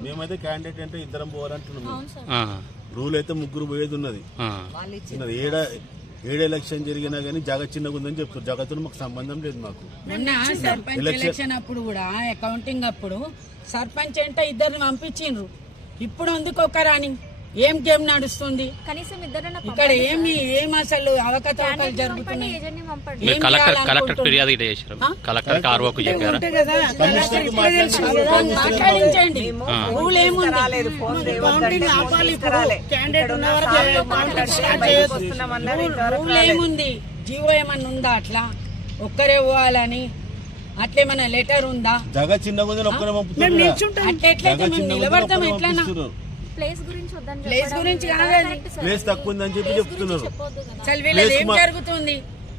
మేమైతే క్యాండిడేట్ అంటే ఇద్దరం పోవాలంటున్నాం. అవును సార్. ఆ, రూల్ అయితే ముగ్గురు పోయేది ఉన్నది. ఏడ ఏడు ఎలక్షన్ జరిగినా కానీ జగ చిన్నగా ఉందని చెప్తారు. జగత్తును మాకు సంబంధం లేదు మాకు. మొన్న సర్పంచ్ ఎలక్షన్- అప్పుడు కూడా అకౌంటింగ్ అప్పుడు సర్పంచ్ అంటే ఇద్దరిని పంపించిండ్రు. ఇప్పుడు ఎందుకు ఒకరాని ఏం గేమ్ నడుస్తుంది? కనీసం ఇక్కడ ఏమి ఏం అసలు అవకతవకలు జరుగుతున్నాయి? మీరు కలెక్టర్ కలెక్టర్? ఫిర్యాదు ఇట్లా చేశారు. కలెక్టర్ చెప్పారా? మాట్లాడించండి. రూల్ ఏముంది? కౌంటింగ్ ఆపాలి క్యాండిడేట్. రూల్ ఏముంది? జీవో ఏమన్నా ఉందా అట్లా? ఒక్కరే పోవాలని. అట్లేమన్నా లెటర్ ఉందా? జగ పంపుతున్నారు అట్లా ఎట్లయితే మేము నిలబడతాం ఎట్లన్నా? ప్లేస్ గురించి వద్దని ప్లేస్ గురించి కాదండి. తక్కువ ఉందని చెప్పి చెప్తున్నారు. అసలు వీళ్ళది ఏం జరుగుతుంది?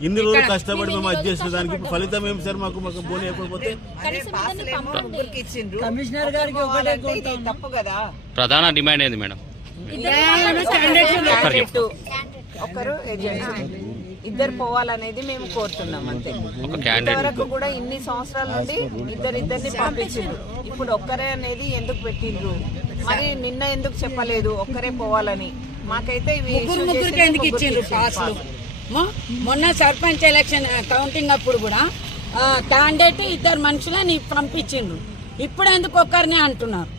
ఇన్ని రోజులు కష్టపడి మేము అది చేసిన దానికి ఇప్పుడు ఫలితం ఏమి సార్ మాకు? మాకు బోని అయిపోతే కమిషనర్ గారికి ఒకటే. తప్పు కదా. ప్రధాన డిమాండ్ ఏంది మేడం? ఒకరు ఇద్దరు పోవాలనేది మేము కోరుతున్నాం అంతే. ఇంతవరకు కూడా ఇన్ని సంవత్సరాల నుండి ఇద్దరు ఇద్దరిని పంపించారు ఇప్పుడు ఒక్కరే అనేది ఎందుకు పెట్టిండ్రు? మరి నిన్న ఎందుకు చెప్పలేదు? ఒక్కరే పోవాలని. మాకైతే ఎందుకు ఇచ్చిండ్రు పాస్లు? మొన్న సర్పంచ్ ఎలక్షన్ కౌంటింగ్ అప్పుడు కూడా క్యాండిడేట్ ఇద్దరు మనుషులని పంపించిండ్రు. ఇప్పుడు ఎందుకు ఒక్కరిని అంటున్నారు?